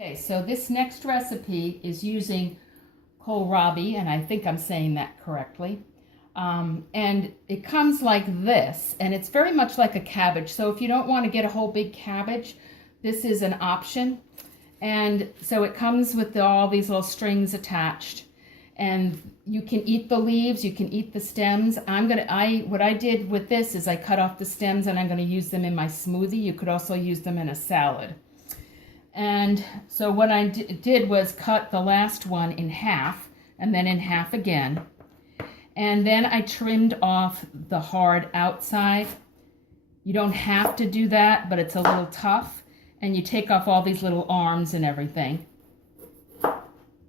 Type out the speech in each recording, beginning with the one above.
Okay, so this next recipe is using kohlrabi, and I think I'm saying that correctly. And it comes like this, and it's very much like a cabbage. So if you don't want to get a whole big cabbage, this is an option. And so it comes with all these little strings attached. And you can eat the leaves, you can eat the stems. What I did with this is I cut off the stems and I'm going to use them in my smoothie. You could also use them in a salad. And so what I did was cut the last one in half and then in half again. And then I trimmed off the hard outside. You don't have to do that, but it's a little tough. And you take off all these little arms and everything.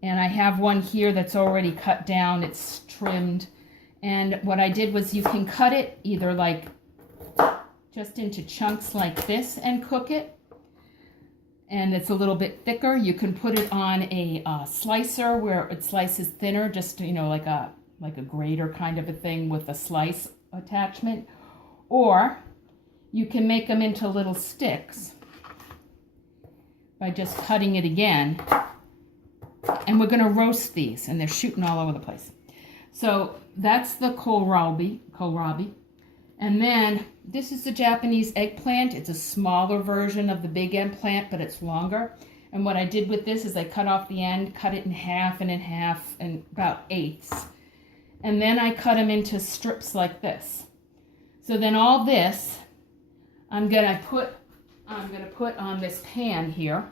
And I have one here that's already cut down. It's trimmed. And what I did was you can cut it either like just into chunks like this and cook it. And it's a little bit thicker. You can put it on a slicer where it slices thinner, just, you know, like a grater kind of a thing with a slice attachment. Or you can make them into little sticks by just cutting it again. And we're going to roast these, and they're shooting all over the place. So that's the kohlrabi. And then this is the Japanese eggplant. It's a smaller version of the big eggplant, but it's longer. And what I did with this is I cut off the end, cut it in half and about eighths. And then I cut them into strips like this. So then all this I'm gonna put on this pan here.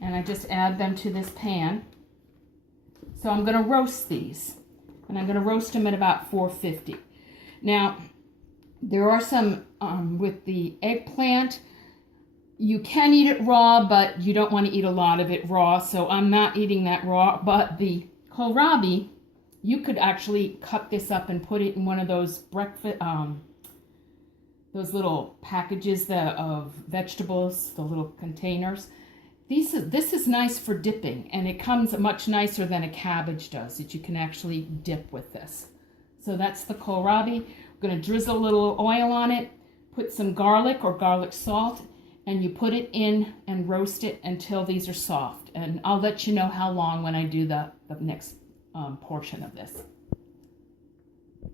And I just add them to this pan. So I'm gonna roast these. And I'm going to roast them at about 450. Now, there are some, with the eggplant, you can eat it raw, but you don't want to eat a lot of it raw, so I'm not eating that raw. But the kohlrabi, you could actually cut this up and put it in one of those breakfast, those little packages of vegetables, the little containers. This is nice for dipping, and it comes much nicer than a cabbage does, that you can actually dip with this. So that's the kohlrabi. I'm going to drizzle a little oil on it, put some garlic or garlic salt, and you put it in and roast it until these are soft. And I'll let you know how long when I do the next portion of this.